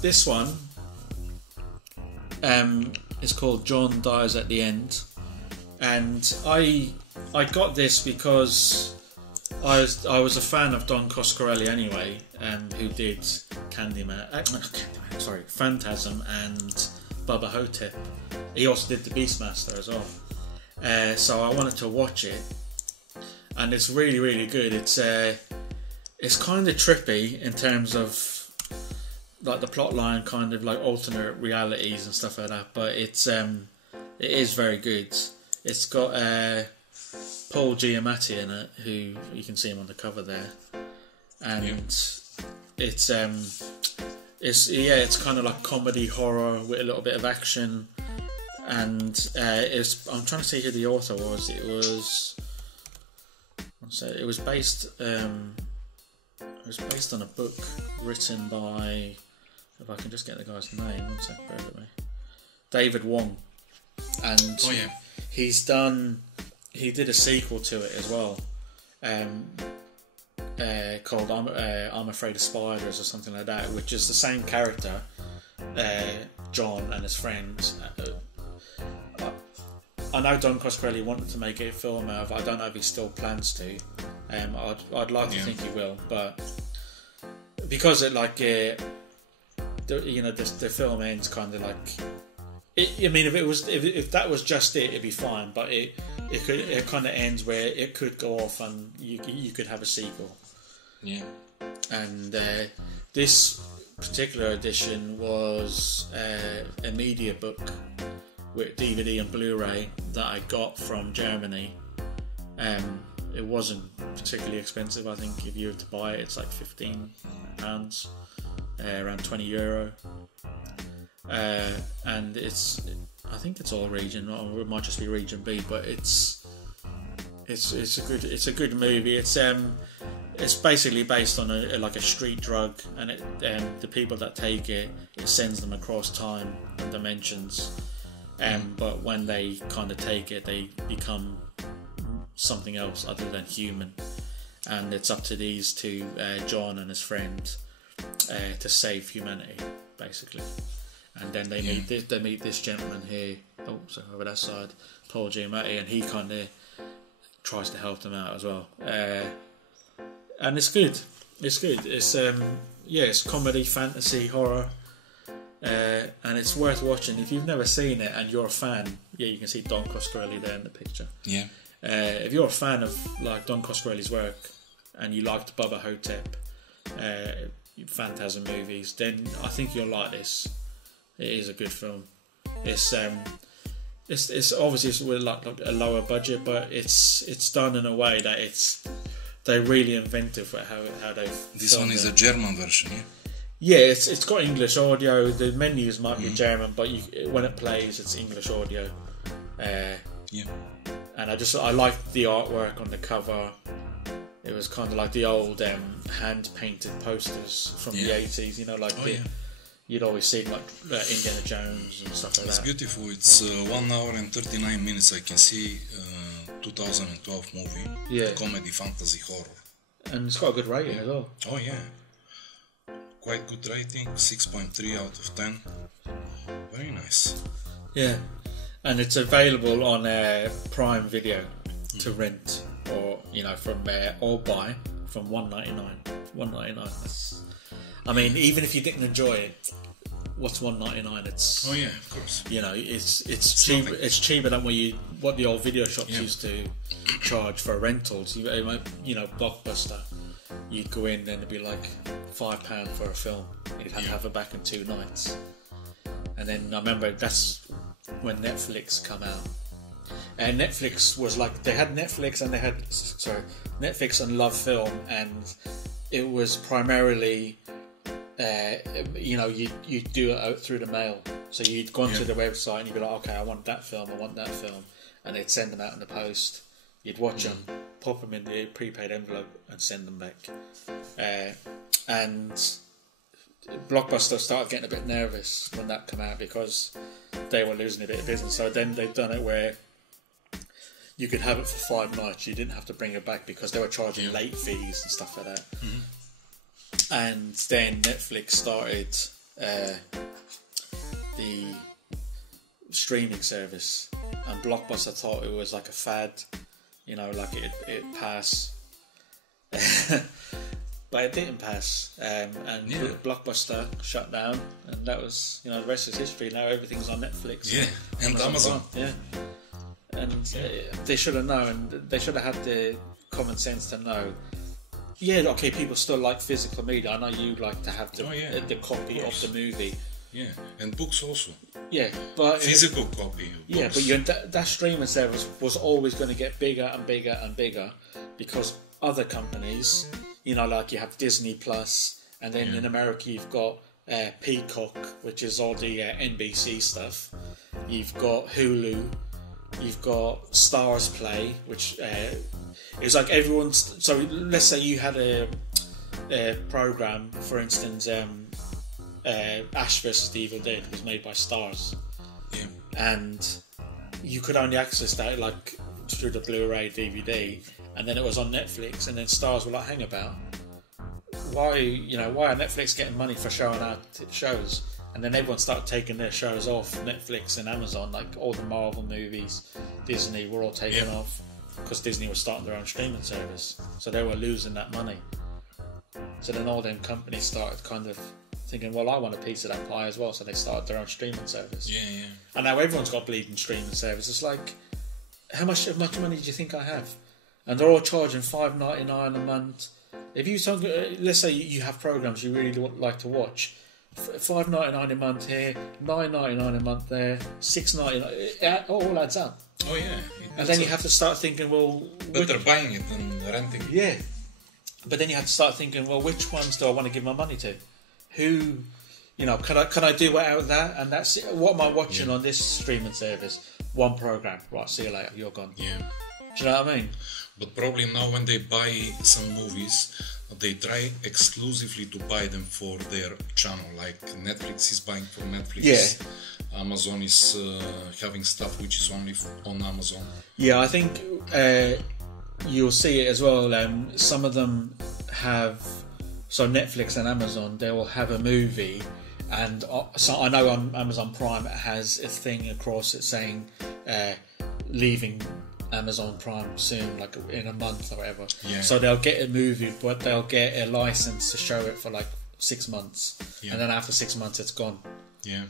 this one is called John Dies at the End, and I got this because I was a fan of Don Coscarelli anyway, who did Phantasm and Bubba Hotep. He also did the Beastmaster as well. So I wanted to watch it, and it's really, really good. It's kind of trippy in terms of like the plot line, kind of like alternate realities and stuff like that. But it is very good. It's got Paul Giamatti in it, who you can see him on the cover there, and it's kind of like comedy horror with a little bit of action. And I'm trying to see who the author was. It was based on a book written by, if I can just get the guy's name, one second, bear with me, David Wong, and he did a sequel to it as well, called I'm Afraid of Spiders or something like that, which is the same character, John and his friends. I know Don Coscarelli wanted to make a film out of it. I don't know if he still plans to. I'd like to think he will, but because it the film ends kind of like. If that was just it, it'd be fine. But it kind of ends where it could go off and you could have a sequel. Yeah. And this particular edition was a media book with DVD and Blu-ray that I got from Germany. It wasn't particularly expensive. I think if you were to buy it, it's like £15, around €20, and I think it's all region, or it might just be region B, but it's a good movie. It's basically based on a street drug, and the people that take it sends them across time and dimensions. But when they kind of take it, they become something else other than human, and it's up to these two, John and his friend, to save humanity, basically. And then they meet this gentleman here. Oh, sorry, over that side, Paul Giamatti, and he kind of tries to help them out as well. And it's good. It's good. It's comedy, fantasy, horror. And it's worth watching. If you've never seen it and you're a fan, you can see Don Coscarelli there in the picture. Yeah. If you're a fan of like Don Coscarelli's work and you liked Bubba Hotep, Phantasm movies, then I think you'll like this. It is a good film. It's obviously with like a lower budget, but it's done in a way that they're really inventive for how they've. This one is a German version, yeah. Yeah, it's got English audio. The menus might be German, but when it plays, it's English audio. And I liked the artwork on the cover. It was kind of like the old hand-painted posters from the 80s. You'd always see like Indiana Jones and stuff like that. It's beautiful. It's 1 hour and 39 minutes. I can see 2012 movie. Yeah. Comedy, fantasy, horror. And it's got a good rating as well. Oh yeah. Quite good rating, 6.3 out of 10. Very nice. Yeah, and it's available on Prime Video to rent, or or buy from $1.99. $1.99. I mean, even if you didn't enjoy it, what's $1.99? It's of course. It's cheap. Nothing. It's cheaper than what the old video shops used to charge for rentals. Blockbuster. You'd go in, then it'd be like £5 for a film. You'd have to have it back in 2 nights. And then I remember that's when Netflix come out. And Netflix was like, they had Netflix and Netflix and Love Film, and it was primarily, you'd do it out through the mail. So you'd go onto the website and you'd be like, okay, I want that film, and they'd send them out in the post. You'd watch them, pop them in the prepaid envelope and send them back. And Blockbuster started getting a bit nervous when that came out because they were losing a bit of business. So then they've done it where you could have it for 5 nights. You didn't have to bring it back because they were charging late fees and stuff like that. And then Netflix started the streaming service, and Blockbuster thought it was like a fad, you know, like it pass. But it didn't pass, and Blockbuster shut down, and that was, you know, the rest is history. Now everything's on Netflix. Yeah, and Amazon. Yeah, and they should have known. They should have had the common sense to know. Yeah, okay, people still like physical media. I know you like to have the copy of the movie. Yeah, and books also. Yeah, but physical copy. Yeah, but that streaming service was always going to get bigger and bigger and bigger because other companies, you know, like you have Disney Plus, and then in America you've got Peacock, which is all the NBC stuff. You've got Hulu. You've got Stars Play, which is like everyone's. So let's say you had a program, for instance, Ash vs. the Evil Dead was made by Stars, and you could only access that like through the Blu-ray DVD, and then it was on Netflix, and then Stars were like, hang about, why are Netflix getting money for showing out shows? And then everyone started taking their shows off Netflix and Amazon, like all the Marvel movies, Disney were all taken off because Disney was starting their own streaming service, so they were losing that money. So then all them companies started kind of thinking, well, I want a piece of that pie as well, so they started their own streaming service. Yeah. And now everyone's got bleeding streaming service. It's like, how much money do you think I have? And they're all charging $5.99 a month. If you let's say you have programs you really like to watch, $5.99 a month here, $9.99 a month there, $6.99, it all adds up. Oh yeah. And then you have to start thinking, well, better buying it than renting. Yeah. But then you have to start thinking, well, which ones do I want to give my money to? Who, you know, can I do without that? And that's it. What am I watching on this streaming service? One program, right? See you later. You're gone. Yeah. Do you know what I mean? But probably now when they buy some movies, they try exclusively to buy them for their channel. Like Netflix is buying for Netflix. Yeah. Amazon is having stuff which is only on Amazon. Yeah, I think you'll see it as well. Some of them have. So Netflix and Amazon, they will have a movie, and so I know on Amazon Prime it has a thing across it saying leaving Amazon Prime soon, like in a month or whatever. Yeah. So they'll get a movie, but they'll get a license to show it for like 6 months, and then after 6 months it's gone. Yeah.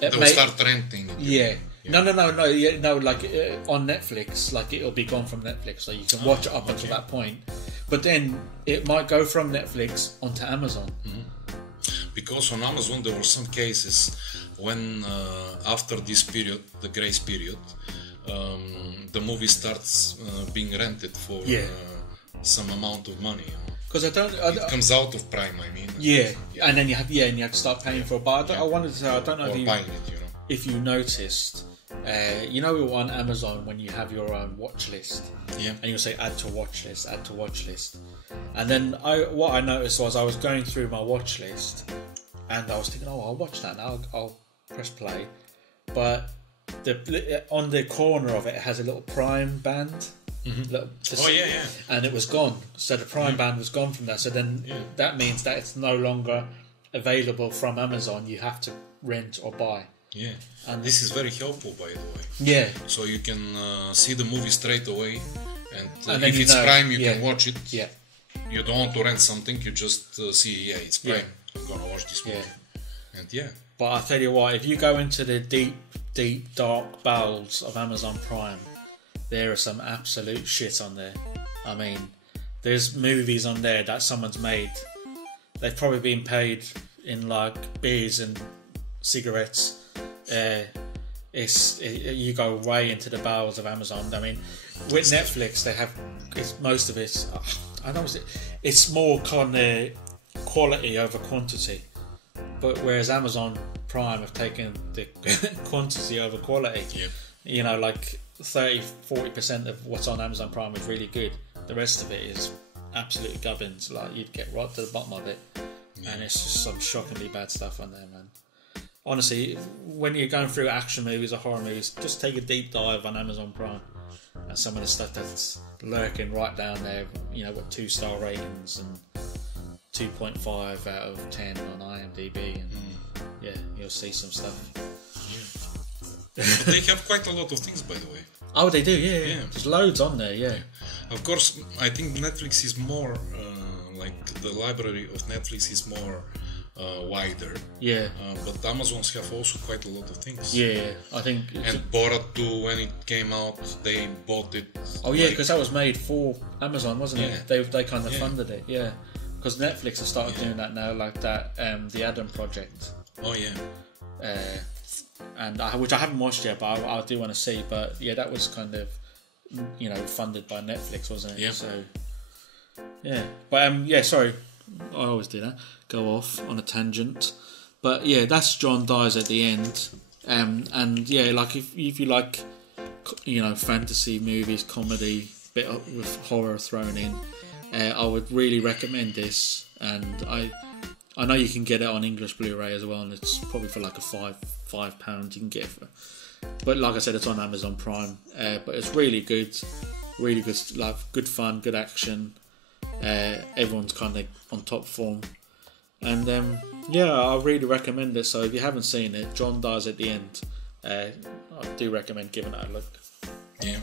They'll start renting it. Yeah. No. Like on Netflix, like it'll be gone from Netflix, so you can watch it up until that point. But then it might go from Netflix onto Amazon. Mm-hmm. Because on Amazon there were some cases when after this period, the grace period, the movie starts being rented for some amount of money. Because it comes out of Prime, I mean. Yeah, and then you have to start paying for it. But I wanted to say, I don't know if you noticed. You know, on Amazon when you have your own watch list, and you'll say add to watch list, and then what I noticed was I was going through my watch list, and I was thinking, oh, I'll watch that now. I'll press play, but on the corner of it has a little Prime band. Mm-hmm. And it was gone. So the Prime band was gone from that. So then that means that it's no longer available from Amazon. You have to rent or buy. Yeah, and this is very helpful, by the way. Yeah. So you can see the movie straight away, and if it's Prime, you can watch it. Yeah. You don't want to rent something, you just see, it's Prime. Yeah. I'm gonna watch this movie. And But I tell you what, if you go into the deep, dark bowels of Amazon Prime, there are some absolute shit on there. I mean, there's movies on there that someone's made. They've probably been paid in like beers and cigarettes. You go way into the bowels of Amazon. I mean, with Netflix, they have most of it. I know it's more kind of quality over quantity, but whereas Amazon Prime have taken the quantity over quality. Yeah. You know, like 30-40% of what's on Amazon Prime is really good. The rest of it is absolute gubbins. Like you'd get right to the bottom of it, and it's just some shockingly bad stuff on there, man. Honestly, when you're going through action movies or horror movies, just take a deep dive on Amazon Prime and some of the stuff that's lurking right down there. You know, what 2-star ratings and 2.5 out of 10 on IMDb, and yeah, you'll see some stuff. But they have quite a lot of things, by the way. Oh, they do, yeah. There's loads on there, yeah. Of course, I think Netflix is more like the library of Netflix is more wider. Yeah. But Amazons have also quite a lot of things. Yeah, I think. And Borat 2, when it came out, they bought it. Oh yeah, because that was made for Amazon, wasn't it? They kind of funded it, yeah. Because Netflix has started doing that now, like that, the Adam Project. Oh yeah. And which I haven't watched yet, but I do want to see. But yeah, that was kind of, funded by Netflix, wasn't it? Yeah. So yeah, but sorry, I always do that. Go off on a tangent. But yeah, that's John dies at the end. And yeah, like if you like, fantasy movies, comedy, bit with horror thrown in, I would really recommend this. And I know you can get it on English Blu-ray as well, and it's probably for like a £5 you can get it for. But like I said, it's on Amazon Prime. But it's really good, like good fun, good action. Everyone's kind of on top form, and I really recommend it. So if you haven't seen it, John dies at the end. I do recommend giving it a look. Yeah.